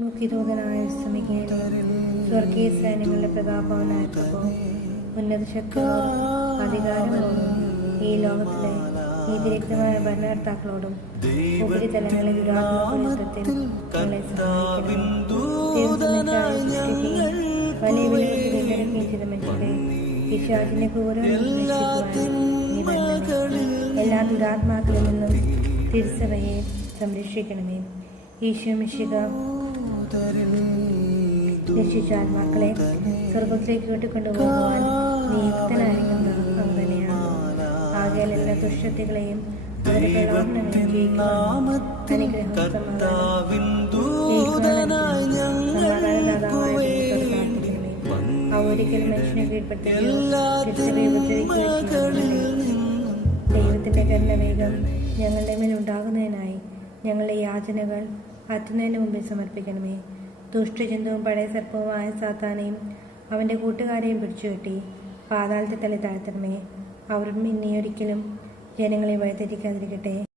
മുഖിതൂതനായ മിഖായേലും സ്വർഗീയ സൈന്യങ്ങളുടെ പ്രതാപവനായ പ്രഭു ഉന്നത ശക്തിയോടും അധികാരങ്ങളോടും ഈ ലോകത്തിലെ നീതിരക്തമായ ഭരണകർത്താക്കളോടും ഉപരിതലങ്ങളിലെ ദുരാത്മത്തിൽ ഞങ്ങളെ സഹായിക്കണം. വലിയ വില വീണ്ടെടുക്കുകയും ചെയ്ത മനുഷ്യരെ പിശാചിന്റെ എല്ലാ ദുരാത്മാക്കളിൽ നിന്നും തിരുസഭയെ സംരക്ഷിക്കണമേ. ഈശോ മിശിഹ രക്ഷിച്ചാത്മാക്കളെ സ്വർഗത്തിലേക്ക് കൂട്ടിക്കൊണ്ടുപോകുവാൻ നിയുക്തനായിരിക്കുന്ന അങ്ങനെയാണ്. ആകയാൽ എല്ലാ ദുഷ്ടതകളെയും അവരുടെ പ്രലോഭനങ്ങളെയും ജയിക്കുവാൻ അനുഗ്രഹം സമാധാനദാതാവായ ഒരിക്കലും മനുഷ്യനെ കീഴ്പ്പെടുത്തുകയോ ദൈവത്തിന്റെ കരുണവേഗം ഞങ്ങളുടെ മേൽ ഉണ്ടാകുന്നതിനായി ഞങ്ങളുടെ യാചനകൾ അറ്റുന്നതിന് മുമ്പിൽ സമർപ്പിക്കണമേ. ദുഷ്ടജന്തുവും പഴയ സർപ്പവുമായ സാത്താനെയും അവന്റെ കൂട്ടുകാരെയും പിടിച്ചുകെട്ടി പാതാളത്തെ തള്ളി താഴ്ത്തണമേ. അവർ ഇനിയൊരിക്കലും ജനങ്ങളെ വഴിതെറ്റിക്കാതിരിക്കട്ടെ.